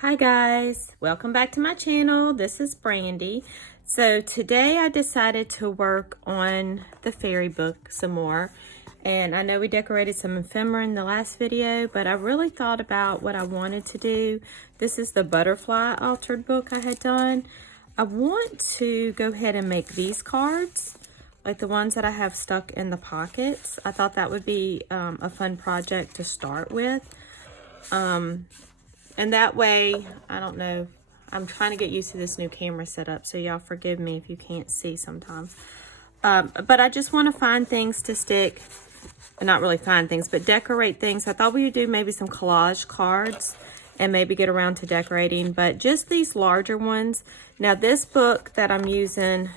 Hi guys, welcome back to my channel. This is Brandy. So today I decided to work on the fairy book some more. And I know we decorated some ephemera in the last video, but I really thought about what I wanted to do. This is the butterfly altered book I had done. I want to go ahead and make these cards, like the ones that I have stuck in the pockets. I thought that would be a fun project to start with. And that way, I don't know, I'm trying to get used to this new camera setup, so y'all forgive me if you can't see sometimes. But I just want to find things to stick, not really find things, but decorate things. I thought we would do maybe some collage cards and maybe get around to decorating, but just these larger ones. Now this book that I'm using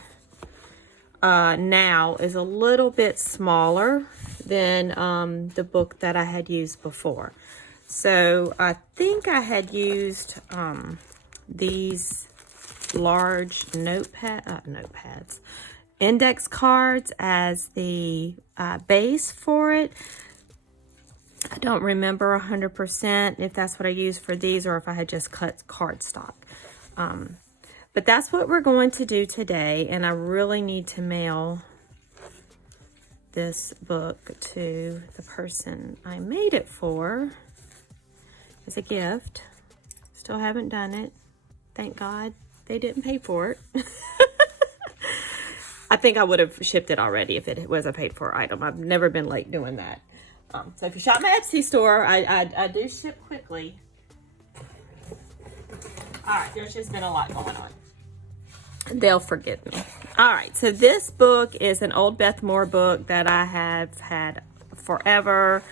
now is a little bit smaller than the book that I had used before. So I think I had used these large notepads, index cards as the base for it. I don't remember 100% if that's what I used for these or if I had just cut cardstock. But that's what we're going to do today, and I really need to mail this book to the person I made it for as a gift. Still haven't done it. Thank God they didn't pay for it. I think I would have shipped it already if it was a paid for item. I've never been late doing that. So if you shop my Etsy store, I do ship quickly. All right, there's just been a lot going on. They'll forgive me. All right, so this book is an old Beth Moore book that I have had forever.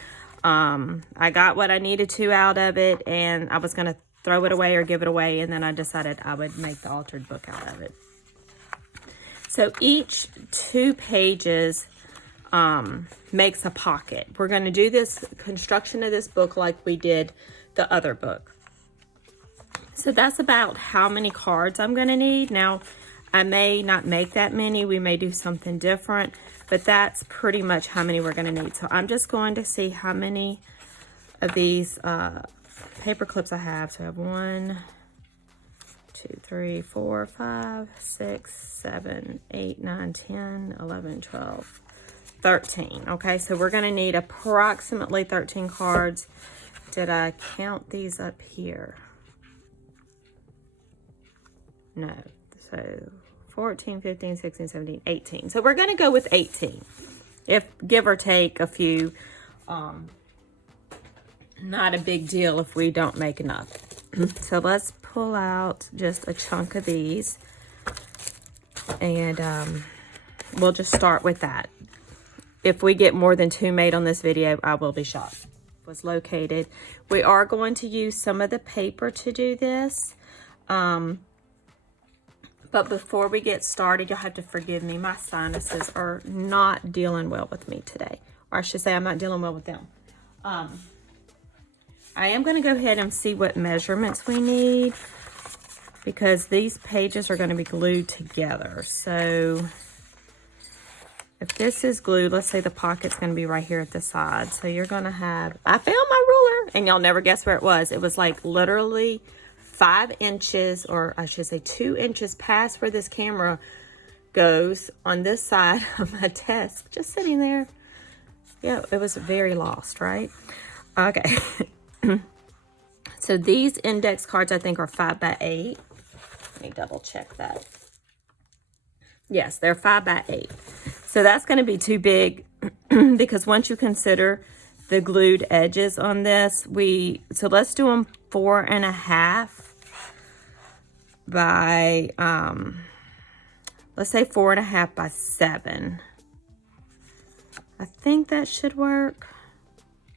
I got what I needed to out of it, and I was going to throw it away or give it away, and then I decided I would make the altered book out of it. So each 2 pages makes a pocket. We're going to do this construction of this book like we did the other book. So that's about how many cards I'm going to need. Now, I may not make that many. We may do something different, but that's pretty much how many we're going to need. So I'm just going to see how many of these paper clips I have. So I have 1, 2, 3, 4, 5, 6, 7, 8, 9, 10, 11, 12, 13. Okay, so we're going to need approximately 13 cards. Did I count these up here? No. So 14, 15, 16, 17, 18. So we're going to go with 18. If give or take a few, not a big deal if we don't make enough. So let's pull out just a chunk of these. And we'll just start with that. If we get more than 2 made on this video, I will be shocked. Was located. We are going to use some of the paper to do this. But before we get started, you'll have to forgive me. My sinuses are not dealing well with me today. Or I should say I'm not dealing well with them. I am going to go ahead and see what measurements we need, because these pages are going to be glued together. So if this is glued, let's say the pocket's going to be right here at the side. So you're going to have, I found my ruler, and y'all never guess where it was. It was like literally 5 inches, or I should say 2 inches past where this camera goes on this side of my desk, just sitting there. Yeah, it was very lost, right? Okay. So these index cards I think are 5 by 8. Let me double check that. Yes, they're 5 by 8. So that's going to be too big because once you consider the glued edges on this, so let's do them 4.5 by, let's say 4.5 by 7. I think that should work.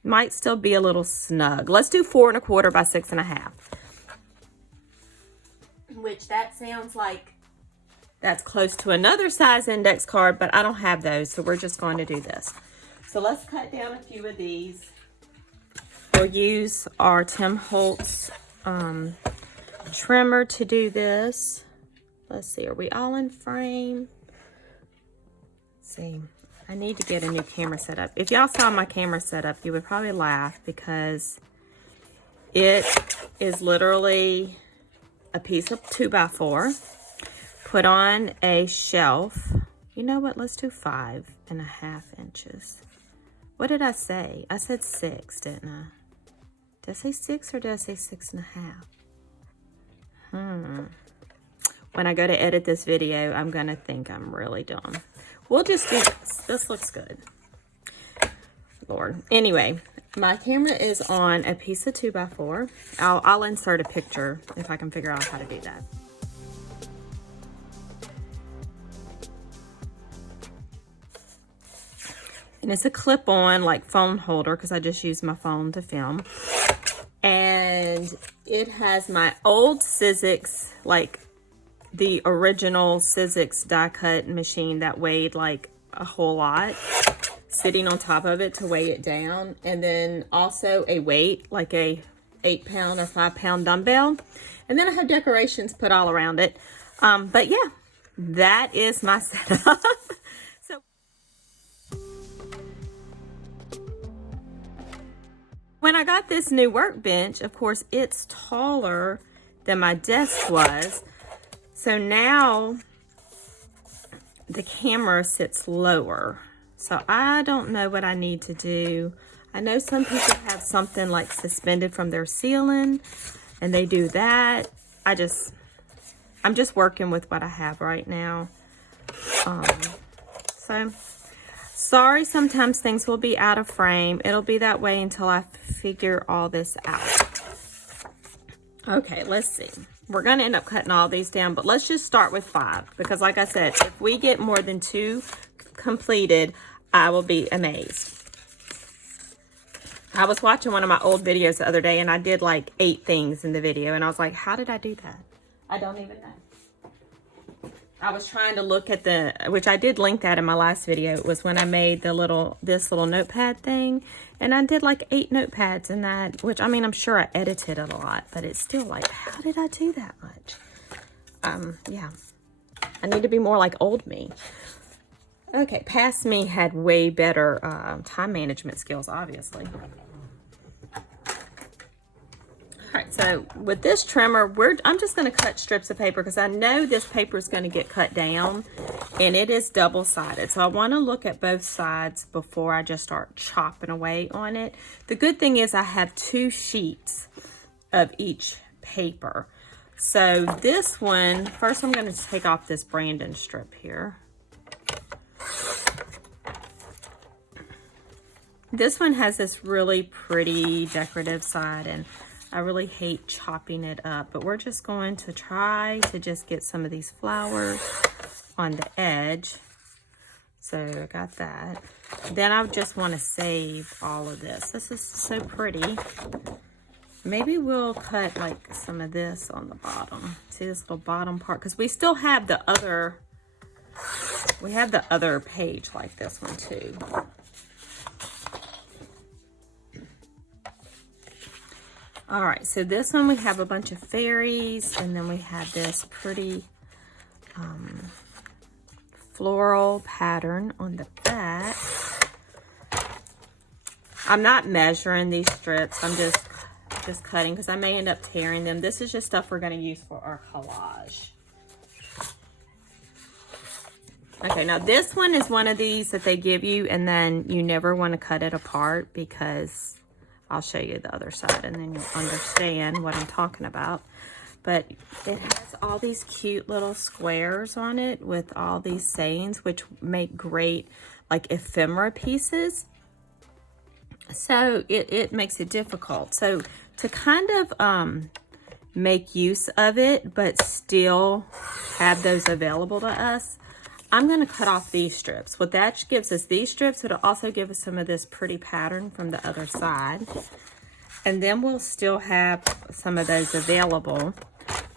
Might still be a little snug. Let's do 4.25 by 6.5. Which that sounds like that's close to another size index card, but I don't have those, so we're just going to do this. So let's cut down a few of these. We'll use our Tim Holtz trimmer to do this. Let's see, are we all in frame? Let's see, I need to get a new camera set up. If y'all saw my camera setup, you would probably laugh because it is literally a piece of 2x4 put on a shelf. You know what? Let's do 5.5 inches. What did I say? I said 6, didn't I? Did I say 6 or did I say 6.5? When I go to edit this video, I'm gonna think I'm really dumb. We'll just do this. This looks good. Lord. Anyway, my camera is on a piece of 2x4. I'll insert a picture if I can figure out how to do that. And it's a clip-on like phone holder because I just use my phone to film. And it has my old Sizzix, like the original Sizzix die cut machine that weighed like a whole lot, sitting on top of it to weigh it down. And then also a weight, like a 8-pound or 5-pound dumbbell. And then I have decorations put all around it. But yeah, that is my setup. So when I got this new workbench, of course, it's taller than my desk was. So now the camera sits lower. So I don't know what I need to do. I know some people have something like suspended from their ceiling and they do that. I'm just working with what I have right now. So sorry, sometimes things will be out of frame. It'll be that way until I figure all this out. Okay, let's see. We're going to end up cutting all these down, but let's just start with 5. Because like I said, if we get more than 2 completed, I will be amazed. I was watching one of my old videos the other day, and I did like 8 things in the video. And I was like, how did I do that? I don't even know. I was trying to look at which I did link that in my last video. It was when I made this little notepad thing. And I did like 8 notepads in that, which I mean, I'm sure I edited it a lot, but it's still like, how did I do that much? Yeah, I need to be more like old me. Okay, past me had way better time management skills, obviously. All right, so with this trimmer, I'm just going to cut strips of paper because I know this paper is going to get cut down, and it is double-sided. So I want to look at both sides before I just start chopping away on it. The good thing is I have 2 sheets of each paper. So this one, first I'm going to take off this Brandon strip here. This one has this really pretty decorative side, and I really hate chopping it up, but we're just going to try to just get some of these flowers on the edge. So I got that. Then I just want to save all of this. This is so pretty. Maybe we'll cut like some of this on the bottom. See this little bottom part? Because we still have the other, page like this one too. All right, so this one we have a bunch of fairies, and then we have this pretty floral pattern on the back. I'm not measuring these strips. I'm just cutting because I may end up tearing them. This is just stuff we're going to use for our collage. Okay, now this one is one of these that they give you, and then you never want to cut it apart because I'll show you the other side and then you'll understand what I'm talking about. But it has all these cute little squares on it with all these sayings, which make great like ephemera pieces. So it makes it difficult. So to kind of make use of it, but still have those available to us, I'm going to cut off these strips. What that gives us, these strips, it'll also give us some of this pretty pattern from the other side. And then we'll still have some of those available.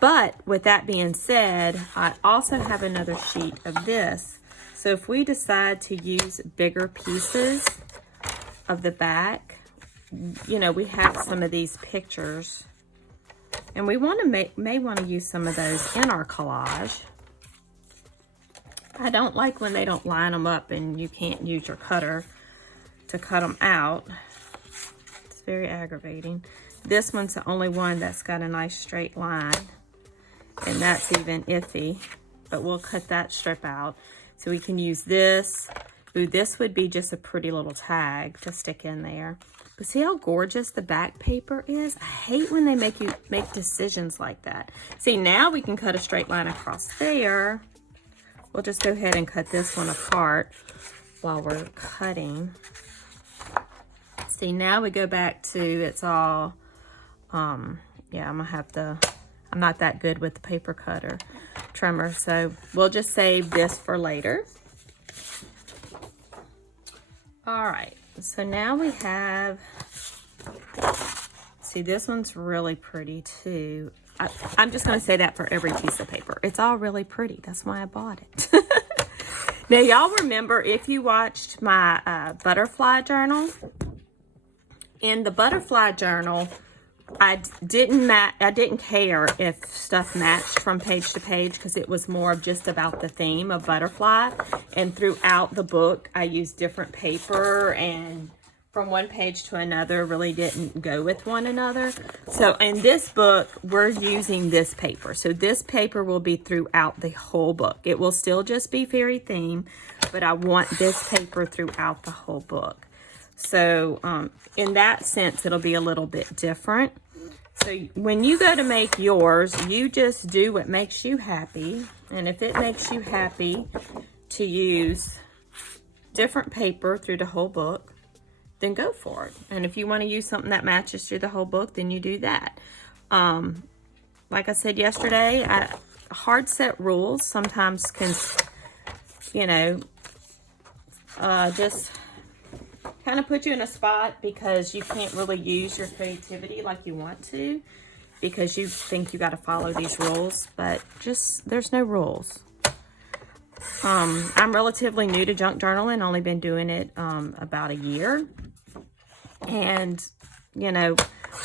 But with that being said, I also have another sheet of this. So if we decide to use bigger pieces of the back, you know, we have some of these pictures. And we want to may want to use some of those in our collage. I don't like when they don't line them up and you can't use your cutter to cut them out. It's very aggravating. This one's the only one that's got a nice straight line, and that's even iffy, but we'll cut that strip out. So we can use this. Ooh, this would be just a pretty little tag to stick in there. But see how gorgeous the back paper is? I hate when they make you make decisions like that. See, now we can cut a straight line across there. We'll just go ahead and cut this one apart while we're cutting. See, now we go back to, it's all, yeah, I'm gonna have to, I'm not that good with the paper cutter trimmer, so we'll just save this for later. All right, so now we have, see, this one's really pretty too. I'm just gonna say that for every piece of paper. It's all really pretty, that's why I bought it. Now, y'all remember, if you watched my butterfly journal, in the butterfly journal, I didn't care if stuff matched from page to page because it was more of just about the theme of butterfly. And throughout the book, I used different paper, and from one page to another really didn't go with one another. So in this book, we're using this paper. So this paper will be throughout the whole book. It will still just be fairy theme, but I want this paper throughout the whole book. So in that sense, it'll be a little bit different. So when you go to make yours, you just do what makes you happy. And if it makes you happy to use different paper through the whole book, then go for it. And if you want to use something that matches through the whole book, then you do that. Like I said yesterday, hard set rules sometimes can, you know, just kind of put you in a spot because you can't really use your creativity like you want to because you think you got to follow these rules, but just there's no rules. I'm relatively new to junk journaling, only been doing it about a year, and you know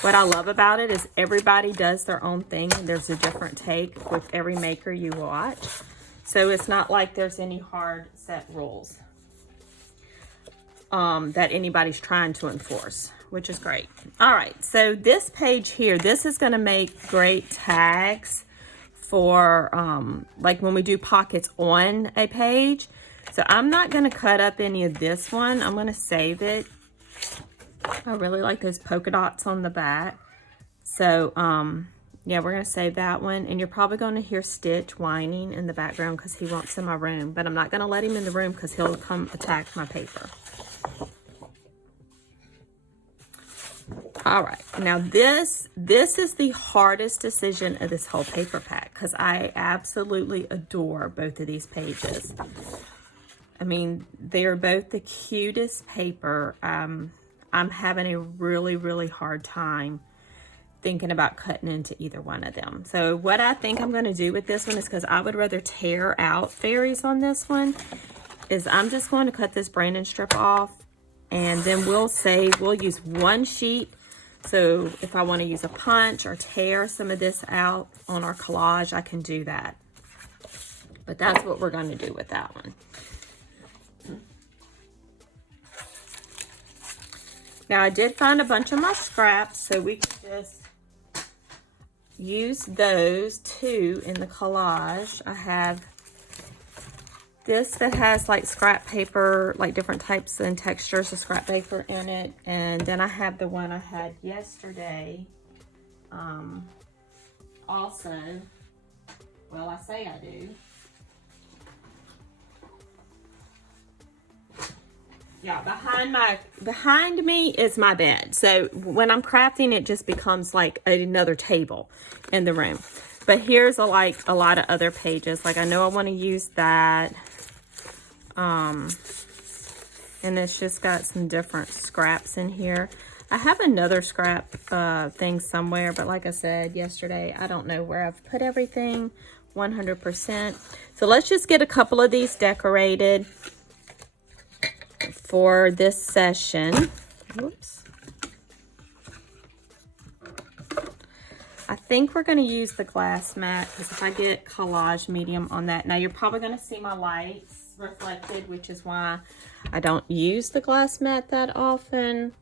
what I love about it is everybody does their own thing, and there's a different take with every maker you watch, so it's not like there's any hard set rules that anybody's trying to enforce, which is great. All right, so this page here, this is going to make great tags for like when we do pockets on a page. So I'm not going to cut up any of this one. I'm going to save it. I really like those polka dots on the back. So yeah, we're going to save that one. And you're probably going to hear Stitch whining in the background because he wants in my room, but I'm not going to let him in the room because he'll come attack my paper. All right, now this is the hardest decision of this whole paper pack because I absolutely adore both of these pages. I mean, they're both the cutest paper. I'm having a really, really hard time thinking about cutting into either one of them. So what I think I'm going to do with this one is, because I would rather tear out fairies on this one, is I'm just going to cut this branding strip off, and then we'll use one sheet. So if I want to use a punch or tear some of this out on our collage, I can do that. But that's what we're going to do with that one. Now I did find a bunch of my scraps, so we can just use those too in the collage. I have this that has like scrap paper, like different types and textures of scrap paper in it. And then I have the one I had yesterday. Also, well, I say I do. Yeah, behind me is my bed. So when I'm crafting, it just becomes like another table in the room. But here's a lot of other pages. Like I know I want to use that. And it's just got some different scraps in here. I have another scrap thing somewhere, but like I said yesterday, I don't know where I've put everything 100%. So let's just get a couple of these decorated for this session. Whoops. I think we're going to use the glass mat because if I get collage medium on that, now you're probably going to see my lights reflected, which is why I don't use the glass mat that often.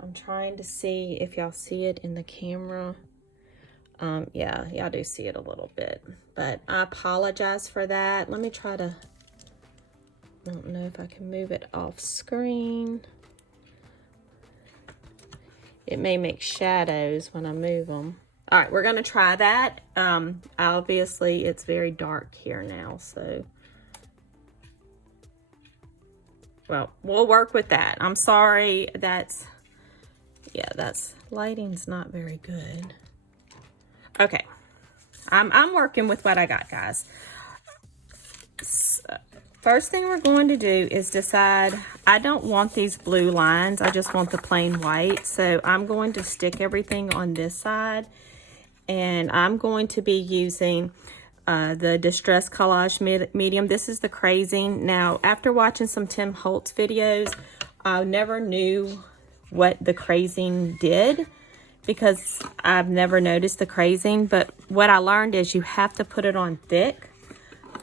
I'm trying to see if y'all see it in the camera. Yeah, y'all do see it a little bit, but I apologize for that. Let me try to, I don't know if I can move it off screen. It may make shadows when I move them. All right, we're gonna try that. Obviously it's very dark here now, so. Well, we'll work with that. I'm sorry, that's lighting's not very good. Okay, I'm working with what I got, guys. So, first thing we're going to do is decide, I don't want these blue lines, I just want the plain white. So I'm going to stick everything on this side, and I'm going to be using the Distress Collage medium. This is the Crazing. Now, after watching some Tim Holtz videos, I never knew what the Crazing did, because I've never noticed the Crazing, but what I learned is you have to put it on thick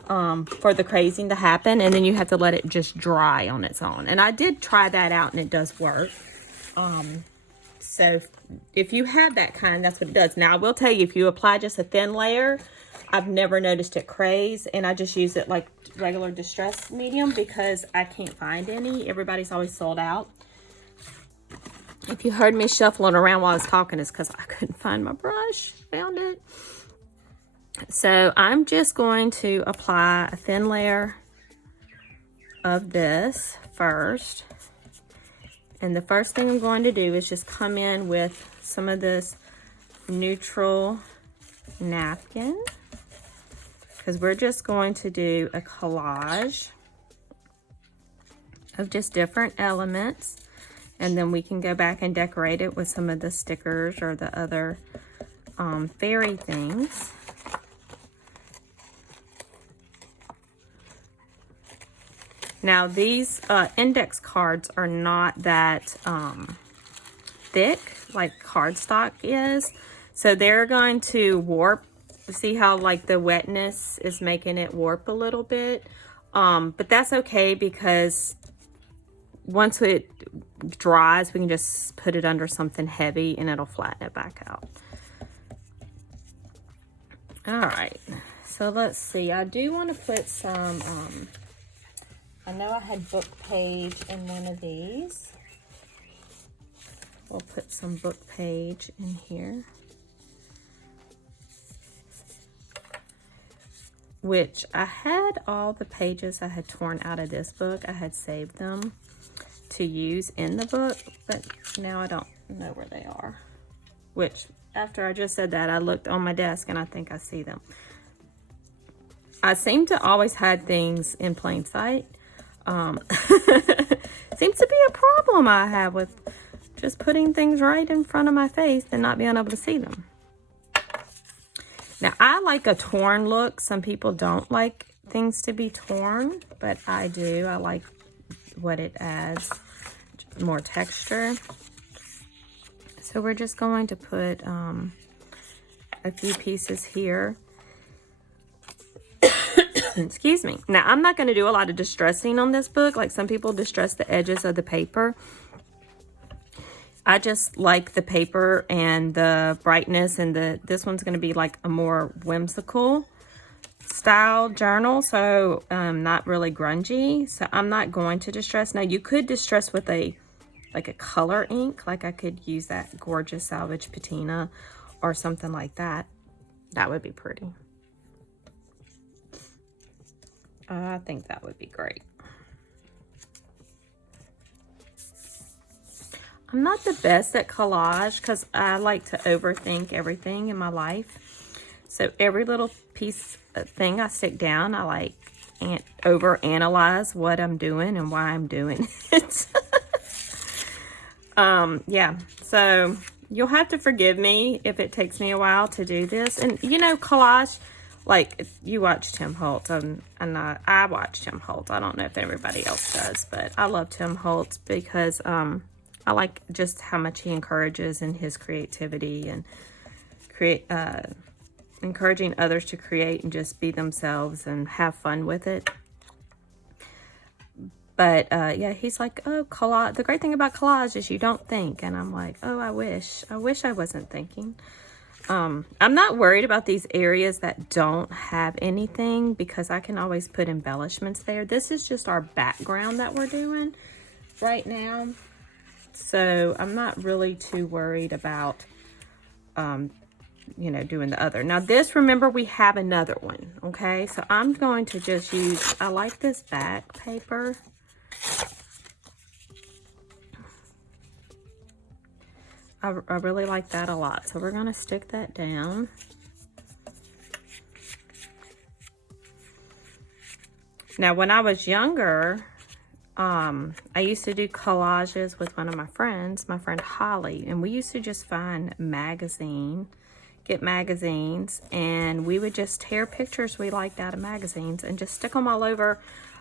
for the Crazing to happen, and then you have to let it just dry on its own. And I did try that out, and it does work. So if you have that kind, that's what it does. Now, I will tell you, if you apply just a thin layer, I've never noticed it craze, and I just use it like regular Distress medium because I can't find any. Everybody's always sold out. If you heard me shuffling around while I was talking, it's because I couldn't find my brush. Found it. So I'm just going to apply a thin layer of this first. And the first thing I'm going to do is just come in with some of this neutral napkin, because we're just going to do a collage of just different elements. And then we can go back and decorate it with some of the stickers or the other fairy things. Now, these index cards are not that thick like cardstock is. So they're going to warp. See how like the wetness is making it warp a little bit. But that's okay, because once it dries, we can just put it under something heavy and it'll flatten it back out. All right, so let's see. I do want to put some, I know I had book page in one of these. We'll put some book page in here, which I had all the pages I had torn out of this book. I had saved them to use in the book, but now I don't know where they are. Which, after I just said that, I looked on my desk and I think I see them. I seem to always hide things in plain sight. Seems to be a problem I have with just putting things right in front of my face and not being able to see them. Now, I like a torn look. Some people don't like things to be torn, but I do. I like what it adds, more texture. So we're just going to put a few pieces here. Excuse me. Now, I'm not going to do a lot of distressing on this book. Like some people distress the edges of the paper. I just like the paper and the brightness, and this one's going to be like a more whimsical style journal, so not really grungy. So I'm not going to distress. Now, you could distress with a color ink, like I could use that gorgeous Salvage Patina or something like that. That would be pretty. I think that would be great. I'm not the best at collage because I like to overthink everything in my life. So every little piece of thing I stick down, I like overanalyze what I'm doing and why I'm doing it. Yeah, so you'll have to forgive me if it takes me a while to do this. And you know, collage, like if you watch Tim Holtz, and I watch Tim Holtz. I don't know if everybody else does, but I love Tim Holtz because I like just how much he encourages in his creativity and encouraging others to create and just be themselves and have fun with it. But yeah, he's like, oh, collage. The great thing about collage is you don't think. And I'm like, oh, I wish I wasn't thinking. I'm not worried about these areas that don't have anything because I can always put embellishments there. This is just our background that we're doing right now. So I'm not really too worried about, you know, doing the other. Now this, remember, we have another one, okay? So I'm going to just use, I like this back paper. I really like that a lot. So we're going to stick that down. Now, when I was younger, I used to do collages with one of my friends, my friend Holly, and we used to just find get magazines, and we would just tear pictures we liked out of magazines and just stick them all over.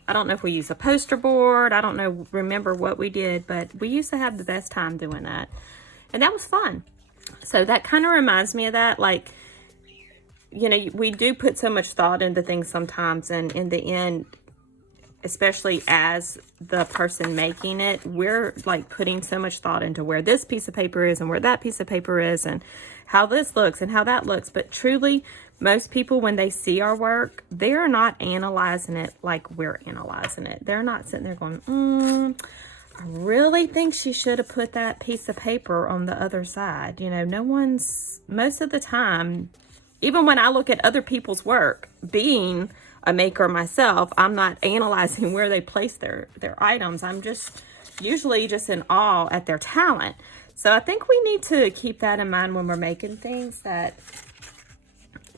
I don't know if we used a poster board. I don't remember what we did, but we used to have the best time doing that. And that was fun. So that kind of reminds me of that. Like, you know, we do put so much thought into things sometimes. And in the end, especially as the person making it, we're like putting so much thought into where this piece of paper is and where that piece of paper is and how this looks and how that looks. But truly, most people, when they see our work, they're not analyzing it like we're analyzing it. They're not sitting there going, I really think she should have put that piece of paper on the other side. You know, most of the time, even when I look at other people's work, being a maker myself, I'm not analyzing where they place their items. I'm just usually just in awe at their talent. So I think we need to keep that in mind when we're making things, that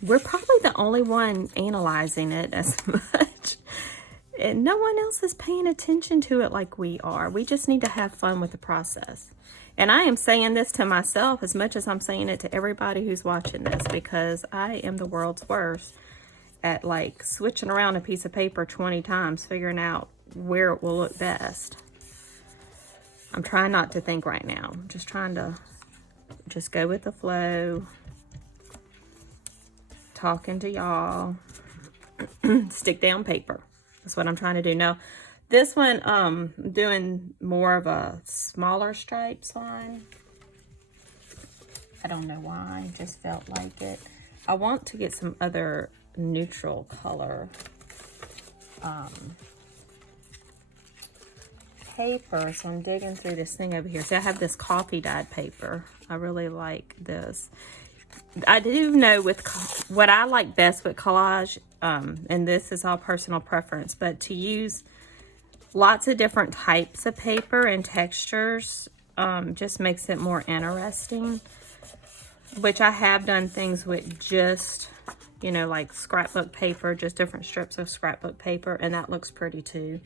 we're probably the only one analyzing it as much. And no one else is paying attention to it like we are. We just need to have fun with the process. And I am saying this to myself as much as I'm saying it to everybody who's watching this, because I am the world's worst at like switching around a piece of paper 20 times, figuring out where it will look best. I'm trying not to think right now. I'm just trying to just go with the flow, talking to y'all, stick down paper. That's what I'm trying to do. Now, this one, I'm doing more of a smaller stripes line. I don't know why, I just felt like it. I want to get some other neutral color paper, so I'm digging through this thing over here. So I have this coffee dyed paper. I really like this. I do know with what I like best with collage, and this is all personal preference, but to use lots of different types of paper and textures just makes it more interesting, which I have done things with just, you know, like scrapbook paper, just different strips of scrapbook paper, and that looks pretty too.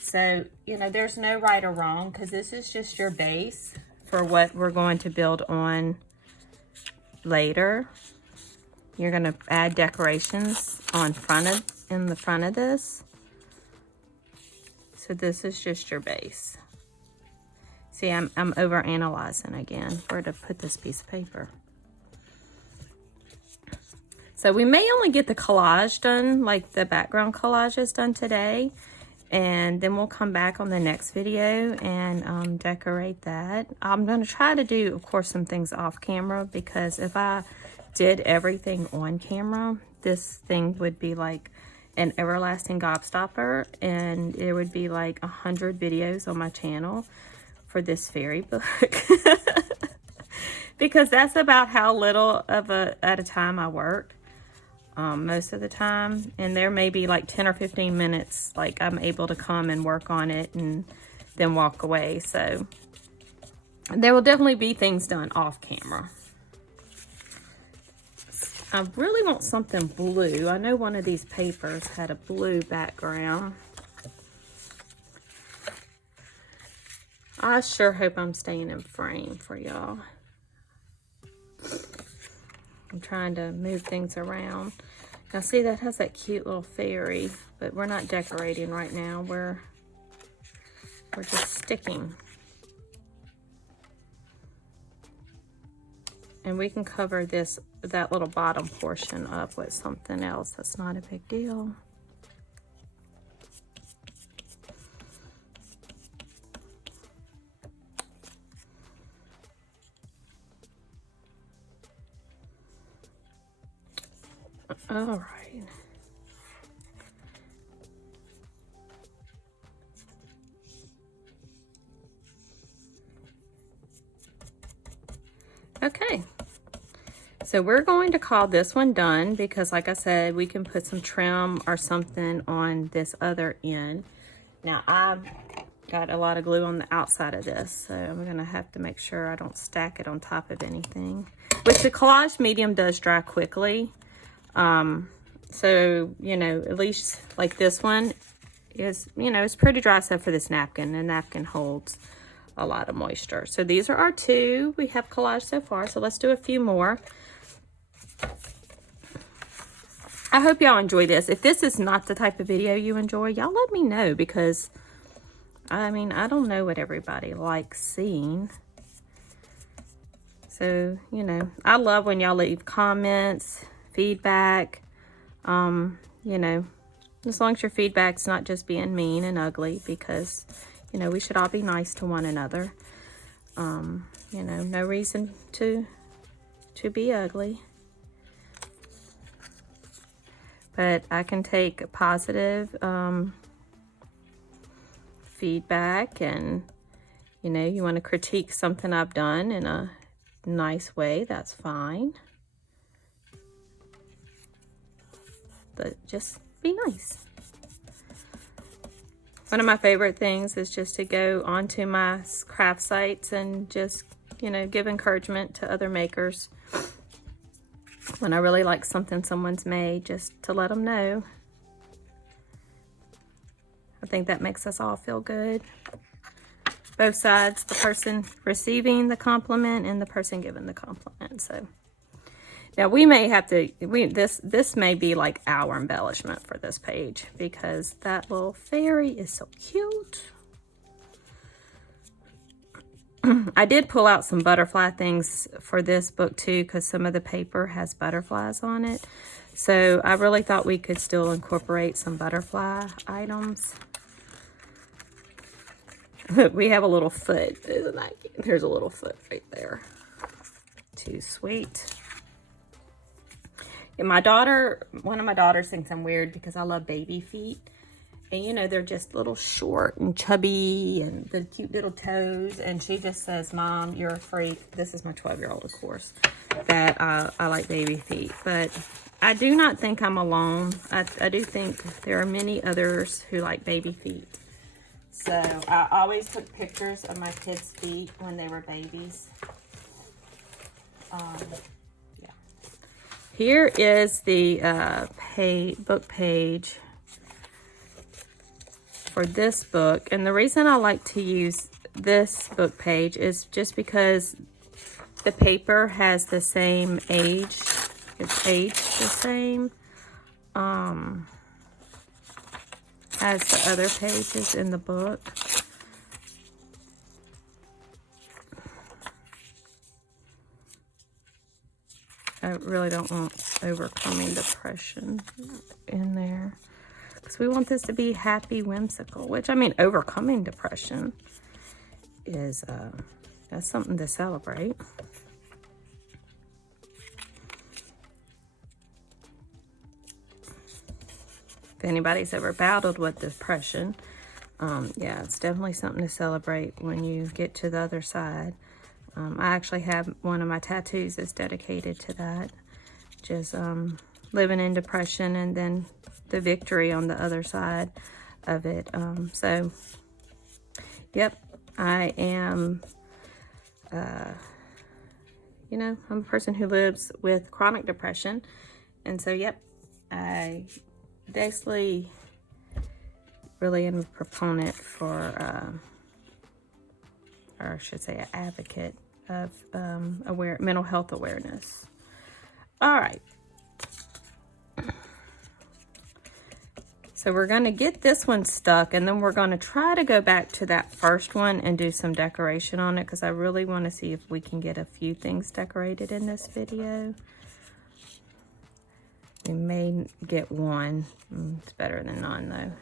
So, you know, there's no right or wrong, because this is just your base for what we're going to build on later. You're going to add decorations in the front of this. So this is just your base. See, I'm over analyzing again where to put this piece of paper. So we may only get the collage done, like the background collage is done today, and then we'll come back on the next video and decorate that. I'm going to try to do, of course, some things off camera, because if I did everything on camera, this thing would be like an everlasting gobstopper, and it would be like 100 videos on my channel for this fairy book. Because that's about how little of at a time I work. Most of the time, and there may be like 10 or 15 minutes like I'm able to come and work on it and then walk away. So there will definitely be things done off camera. I really want something blue. I know one of these papers had a blue background. I sure hope I'm staying in frame for y'all. I'm trying to move things around. Now see, that has that cute little fairy, but we're not decorating right now. We're just sticking. And we can cover that little bottom portion up with something else. That's not a big deal. All right. Okay. So we're going to call this one done because, like I said, we can put some trim or something on this other end. Now, I've got a lot of glue on the outside of this, so I'm going to have to make sure I don't stack it on top of anything. Which the collage medium does dry quickly. So, you know, at least like this one is, you know, it's pretty dry except for this napkin. The napkin holds a lot of moisture. So these are our two. We have collage so far, so let's do a few more. I hope y'all enjoy this. If this is not the type of video you enjoy, y'all let me know, because I mean, I don't know what everybody likes seeing. So, you know, I love when y'all leave comments, feedback. You know, as long as your feedback's not just being mean and ugly, because, you know, we should all be nice to one another. You know, no reason to be ugly. But I can take positive feedback, and, you know, you want to critique something I've done in a nice way, that's fine. But just be nice. One of my favorite things is just to go onto my craft sites and just, you know, give encouragement to other makers. When I really like something someone's made, just to let them know. I think that makes us all feel good. Both sides, the person receiving the compliment and the person giving the compliment. So now we may have to, this may be like our embellishment for this page, because that little fairy is so cute. I did pull out some butterfly things for this book too, because some of the paper has butterflies on it. So I really thought we could still incorporate some butterfly items. We have a little foot, isn't that cute? There's a little foot right there. Too sweet. And my daughter, one of my daughters thinks I'm weird because I love baby feet. And, you know, they're just little short and chubby and the cute little toes. And she just says, Mom, you're a freak. This is my 12-year-old, of course, that I like baby feet. But I do not think I'm alone. I do think there are many others who like baby feet. So I always took pictures of my kids' feet when they were babies. Yeah. Here is the book page for this book, and the reason I like to use this book page is just because the paper has the same age. It's aged the same as the other pages in the book. I really don't want overcoming depression in there, because we want this to be happy, whimsical, which, I mean, overcoming depression is, that's something to celebrate. If anybody's ever battled with depression, yeah, it's definitely something to celebrate when you get to the other side. I actually have one of my tattoos that's dedicated to that. Just living in depression and then the victory on the other side of it. So, yep, I am, you know, I'm a person who lives with chronic depression. And so, yep, I basically really am a proponent for, or I should say an advocate of mental health awareness. All right. So we're going to get this one stuck, and then we're going to try to go back to that first one and do some decoration on it, because I really want to see if we can get a few things decorated in this video. We may get one. It's better than none, though.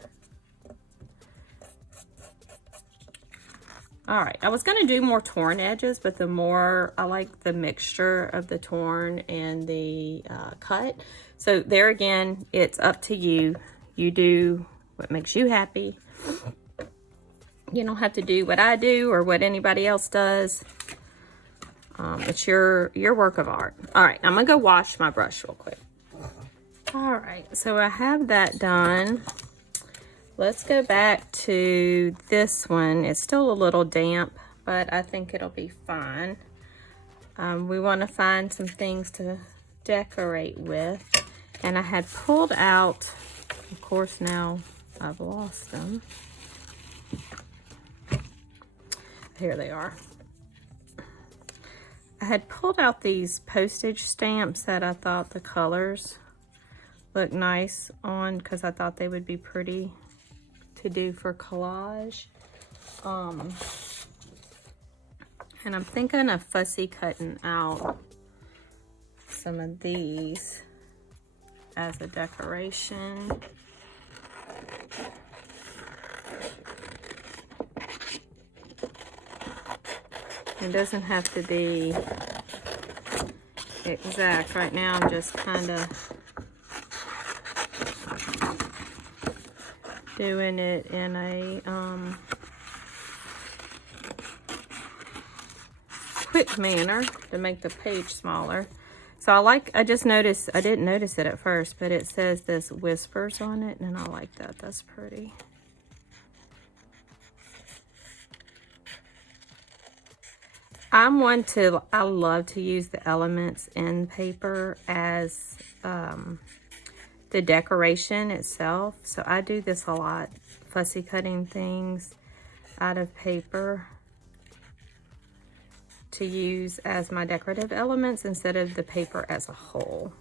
All right, I was going to do more torn edges, but the more I like the mixture of the torn and the cut. So there again, it's up to you. You do what makes you happy. You don't have to do what I do or what anybody else does. It's your work of art. All right, I'm gonna go wash my brush real quick. All right, so I have that done. Let's go back to this one. It's still a little damp, but I think it'll be fine. We want to find some things to decorate with. And I had pulled out, of course now I've lost them. Here they are. I had pulled out these postage stamps that I thought the colors looked nice on, because I thought they would be pretty to do for collage. And I'm thinking of fussy cutting out some of these as a decoration. It doesn't have to be exact. Right now I'm just kind of doing it in a quick manner to make the page smaller. So I just noticed, I didn't notice it at first, but it says this whispers on it, and I like that. That's pretty. I love to use the elements in paper as the decoration itself. So I do this a lot, fussy cutting things out of paper to use as my decorative elements instead of the paper as a whole.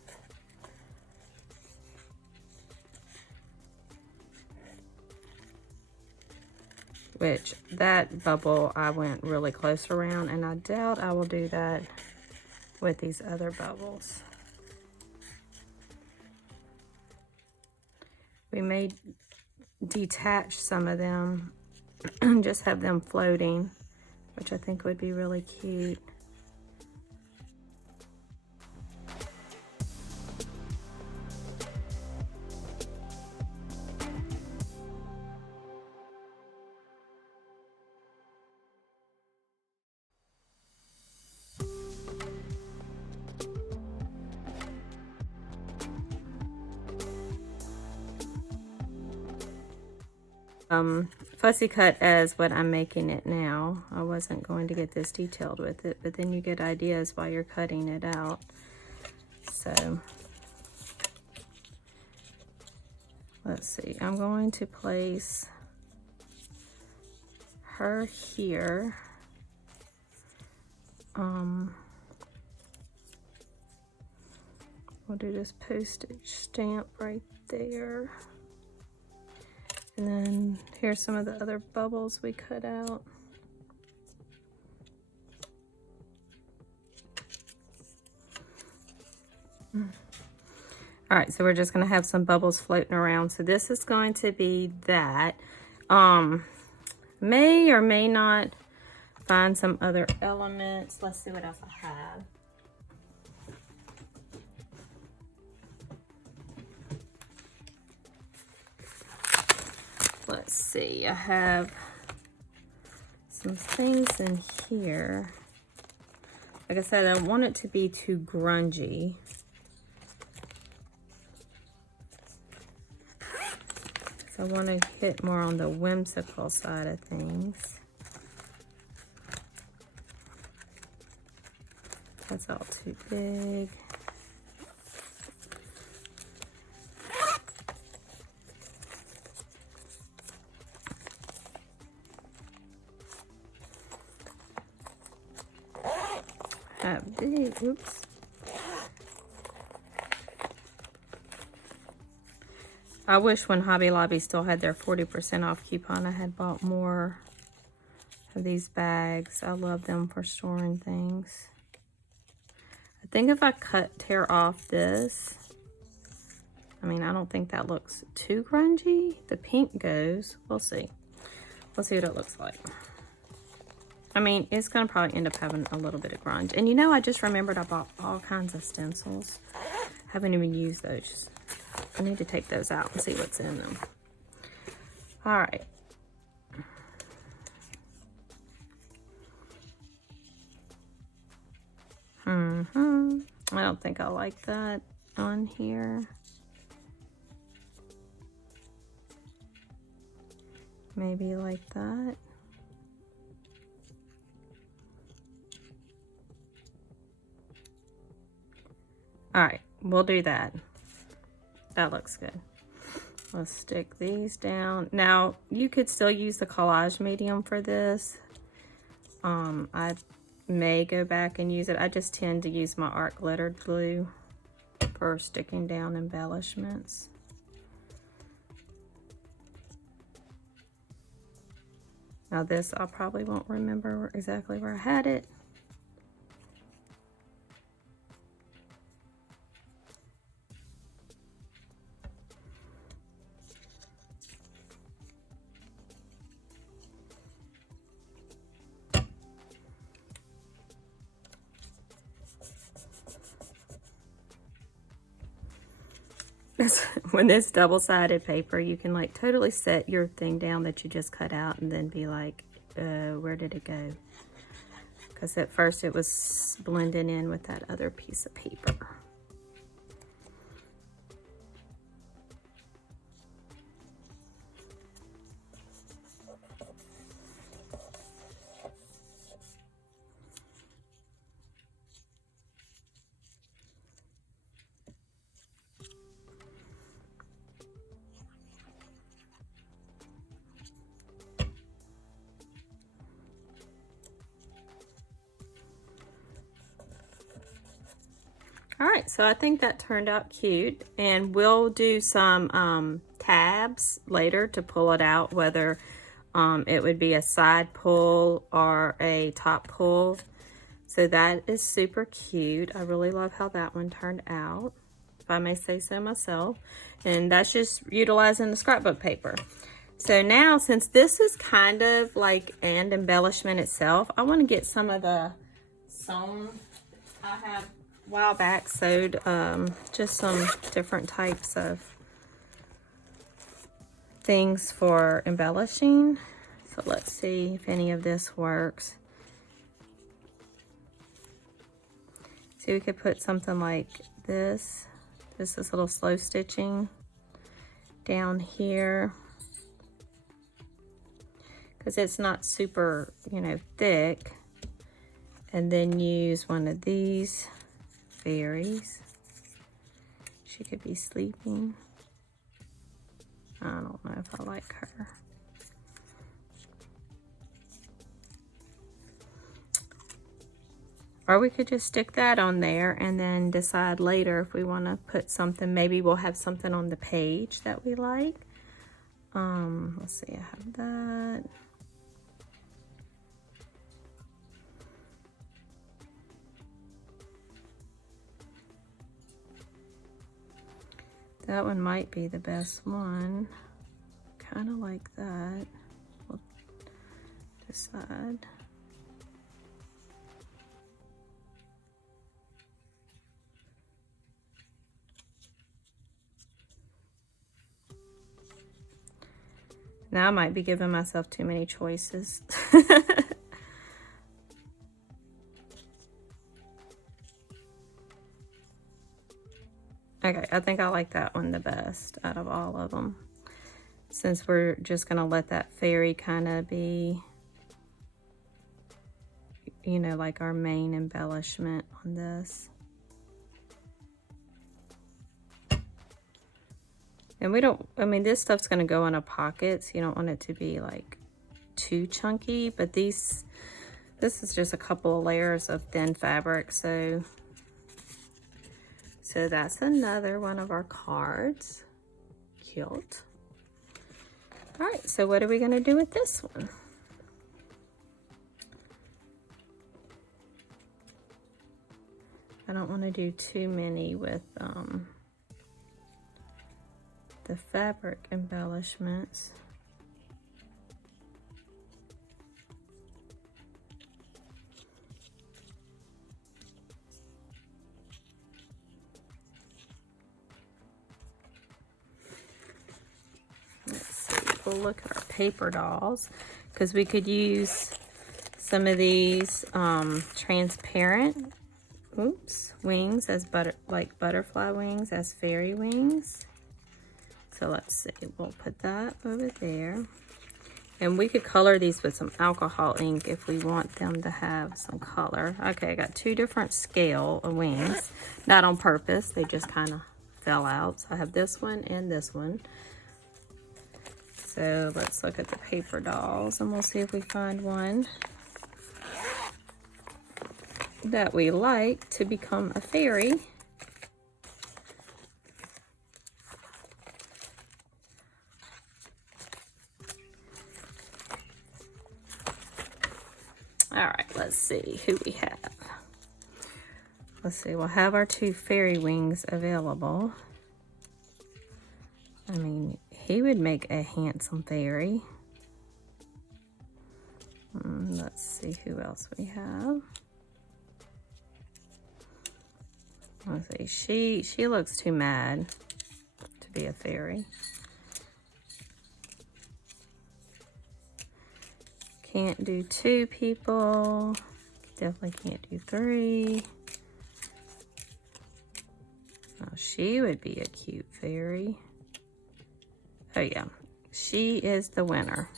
Which, that bubble I went really close around, and I doubt I will do that with these other bubbles. We may detach some of them and just have them floating, which I think would be really cute. Fussy cut as what I'm making it now. I wasn't going to get this detailed with it, but then you get ideas while you're cutting it out. So let's see, I'm going to place her here. We'll do this postage stamp right there. And then here's some of the other bubbles we cut out. All right, so we're just gonna have some bubbles floating around. So this is going to be that. May or may not find some other elements. Let's see what else I have. Let's see, I have some things in here. Like I said, I don't want it to be too grungy. So I want to hit more on the whimsical side of things. That's all too big. Oops. I wish when Hobby Lobby still had their 40% off coupon, I had bought more of these bags. I love them for storing things. I think if I tear off this, I mean, I don't think that looks too grungy. The pink goes. We'll see. We'll see what it looks like. I mean, it's going to probably end up having a little bit of grunge. And you know, I just remembered I bought all kinds of stencils. Haven't even used those. I need to take those out and see what's in them. All right. I don't think I like that on here. Maybe like that. All right, we'll do that. That looks good. Let's stick these down. Now, you could still use the collage medium for this. I may go back and use it. I just tend to use my art glittered glue for sticking down embellishments. Now this, I probably won't remember exactly where I had it. When this double-sided paper, you can like totally set your thing down that you just cut out and then be like, where did it go? Because at first it was blending in with that other piece of paper. All right, so I think that turned out cute, and we'll do some tabs later to pull it out, whether it would be a side pull or a top pull. So that is super cute. I really love how that one turned out, if I may say so myself. And that's just utilizing the scrapbook paper. So now, since this is kind of like an embellishment itself, I want to get some of the sewn. I have a while back sewed just some different types of things for embellishing. So let's see if any of this works. So we could put something like this. This is a little slow stitching down here, because it's not super, you know, thick. And then use one of these fairies. She could be sleeping. I don't know if I like her. Or we could just stick that on there and then decide later if we want to put something. Maybe we'll have something on the page that we like. Let's see, I have that. That one might be the best one. Kind of like that. We'll decide. Now I might be giving myself too many choices. Okay, I think I like that one the best out of all of them. Since we're just gonna let that fairy kind of be, you know, like our main embellishment on this. And we don't, I mean, this stuff's gonna go in a pocket, so you don't want it to be like too chunky, but this is just a couple of layers of thin fabric, so that's another one of our cards. Cute. All right, so what are we gonna do with this one? I don't wanna do too many with the fabric embellishments. look at our paper dolls, because we could use some of these transparent wings as like butterfly wings as fairy wings. So let's see, we'll put that over there. And we could color these with some alcohol ink if we want them to have some color. Okay, I got 2 different scale of wings. Not on purpose, they just kind of fell out. So I have this one and this one. So let's look at the paper dolls and we'll see if we find one that we like to become a fairy. All right, let's see who we have. Let's see, we'll have our 2 fairy wings available. I mean, he would make a handsome fairy. Let's see who else we have. Let's see, she looks too mad to be a fairy. Can't do 2 people. Definitely can't do 3. Oh, she would be a cute fairy. Oh yeah, she is the winner.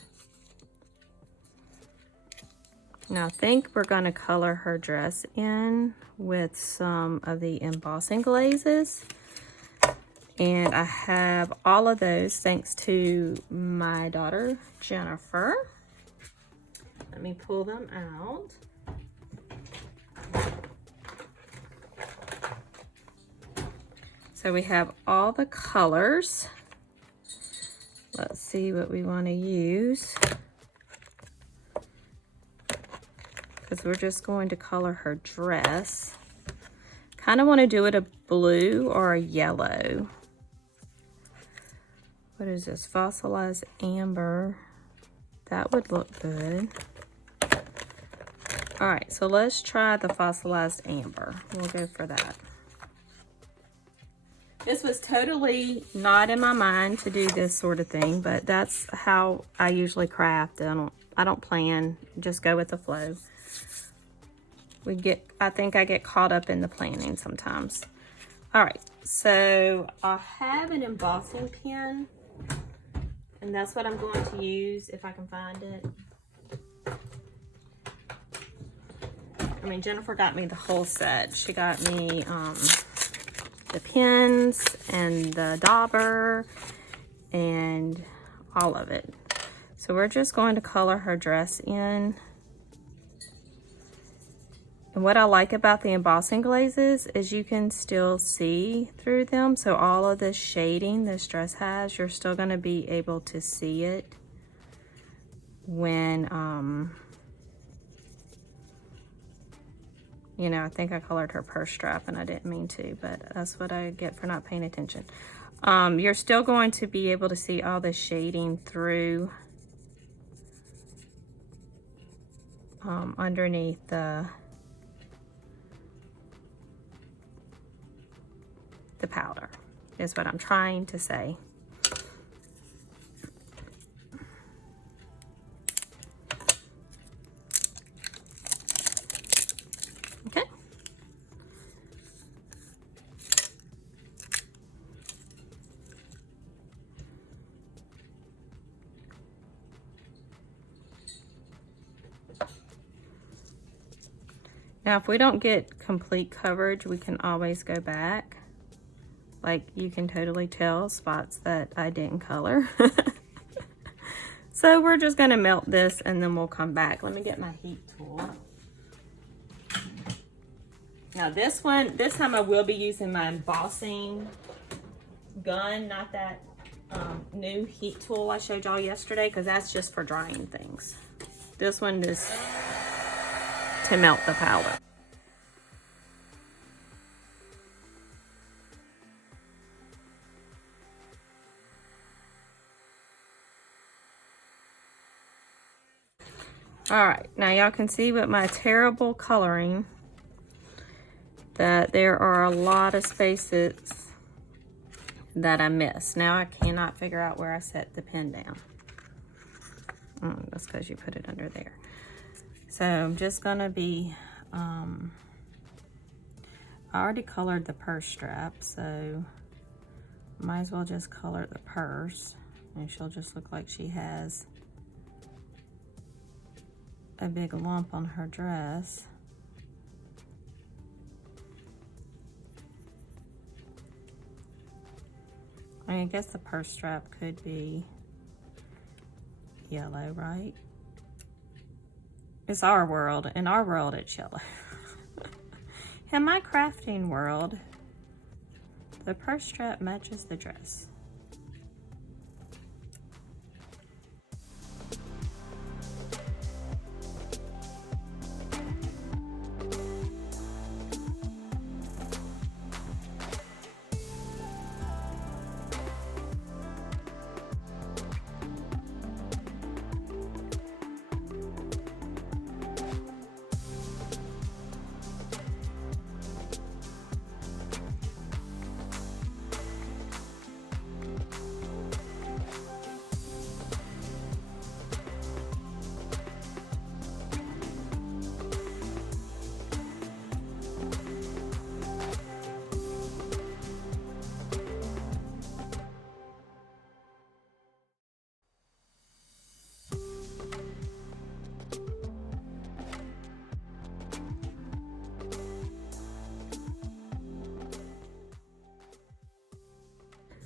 Now I think we're gonna color her dress in with some of the embossing glazes. And I have all of those thanks to my daughter, Jennifer. Let me pull them out. So we have all the colors. Let's see what we want to use. Because we're just going to color her dress. Kind of want to do it a blue or a yellow. What is this? Fossilized amber. That would look good. All right, so let's try the fossilized amber. We'll go for that. This was totally not in my mind to do this sort of thing, but that's how I usually craft. I don't plan, just go with the flow. I think I get caught up in the planning sometimes. All right, so I have an embossing pen, and that's what I'm going to use if I can find it. I mean, Jennifer got me the whole set. She got me the pins and the dauber and all of it. So we're just going to color her dress in. And what I like about the embossing glazes is you can still see through them. So all of this shading this dress has, you're still going to be able to see it when you know, I think I colored her purse strap and I didn't mean to, but that's what I get for not paying attention. You're still going to be able to see all the shading through underneath the powder, is what I'm trying to say. Okay. Now, if we don't get complete coverage, we can always go back. Like, you can totally tell spots that I didn't color. So we're just gonna melt this and then we'll come back. Let me get my heat tool. Now this time I will be using my embossing gun, not that new heat tool I showed y'all yesterday, because that's just for drying things. This one is to melt the powder. All right, now y'all can see with my terrible coloring that there are a lot of spaces that I missed. Now I cannot figure out where I set the pen down. That's because you put it under there. So I'm just gonna be, I already colored the purse strap, so might as well just color the purse, and she'll just look like she has a big lump on her dress. I mean, I guess the purse strap could be yellow, right? It's our world. In our world, it's yellow. In my crafting world, the purse strap matches the dress.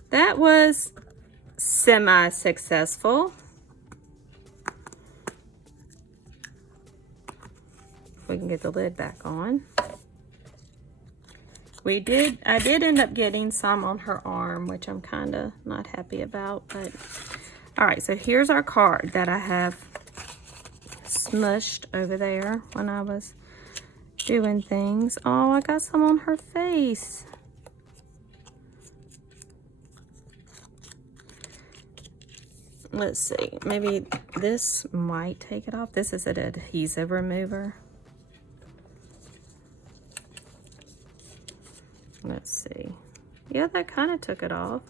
That was semi-successful. We can get the lid back on. I did end up getting some on her arm, which I'm kind of not happy about, but all right, so here's our card that I have smushed over there when I was doing things. Oh, I got some on her face. Let's see, maybe this might take it off. This is an adhesive remover. Let's see. Yeah, that kind of took it off.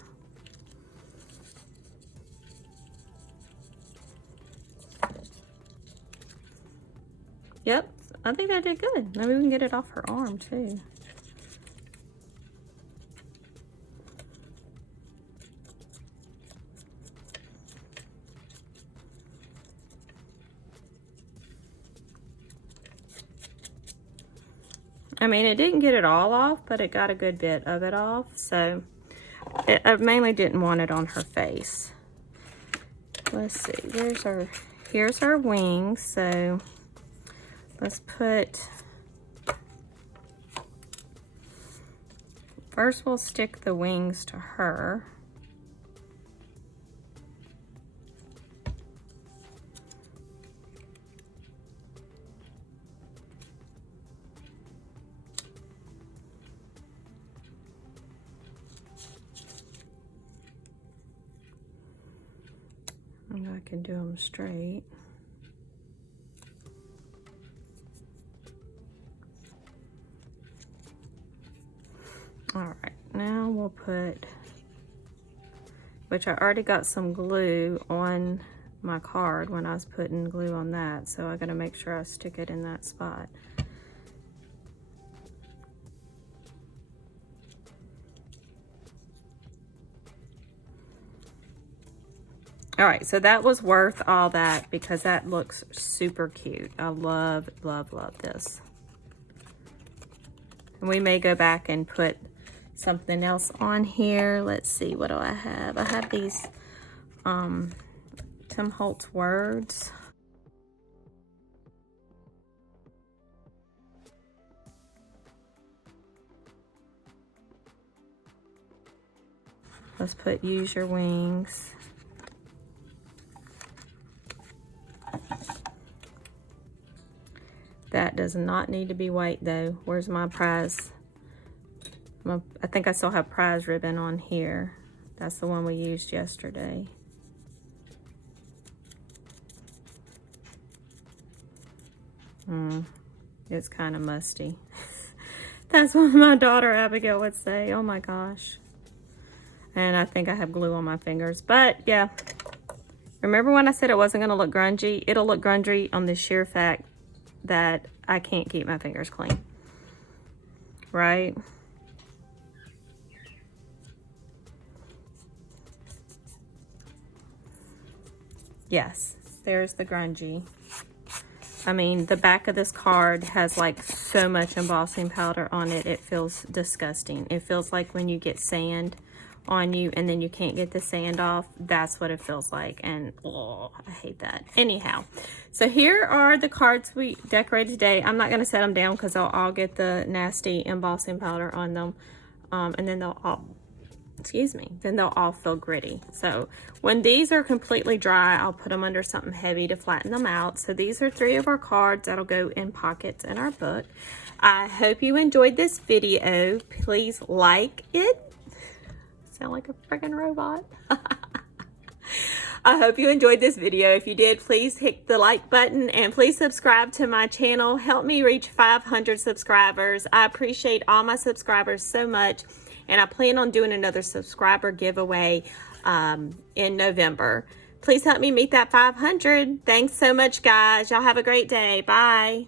Yep, I think that did good. Maybe we can get it off her arm too. I mean, it didn't get it all off, but it got a good bit of it off. So I mainly didn't want it on her face. Let's see, here's our wings. So let's first we'll stick the wings to her. I can do them straight. All right, now we'll put, which I already got some glue on my card when I was putting glue on that, so I gotta make sure I stick it in that spot. All right, so that was worth all that because that looks super cute. I love, love, love this. And we may go back and put something else on here. Let's see, what do I have? I have these Tim Holtz words. Let's put use your wings. That does not need to be white though. Where's my prize? I think I still have prize ribbon on here. That's the one we used yesterday. It's kind of musty. That's what my daughter Abigail would say. Oh my gosh. And I think I have glue on my fingers. But yeah, Remember when I said it wasn't going to look grungy? It'll look grungy on the sheer fact that I can't keep my fingers clean. Right? Yes, there's the grungy. I mean, the back of this card has like so much embossing powder on it. It feels disgusting. It feels like when you get sand on you and then you can't get the sand off. That's what it feels like. And oh, I hate that. Anyhow, so here are the cards we decorated today. I'm not going to set them down because they'll all get the nasty embossing powder on them. And then they'll all, then they'll all feel gritty. So when these are completely dry, I'll put them under something heavy to flatten them out. So these are 3 of our cards that'll go in pockets in our book. I hope you enjoyed this video. Please like it. Sound like a freaking robot. I hope you enjoyed this video. If you did, please hit the like button and please subscribe to my channel. Help me reach 500 subscribers. I appreciate all my subscribers so much. And I plan on doing another subscriber giveaway in November. Please help me meet that 500. Thanks so much, guys. Y'all have a great day. Bye.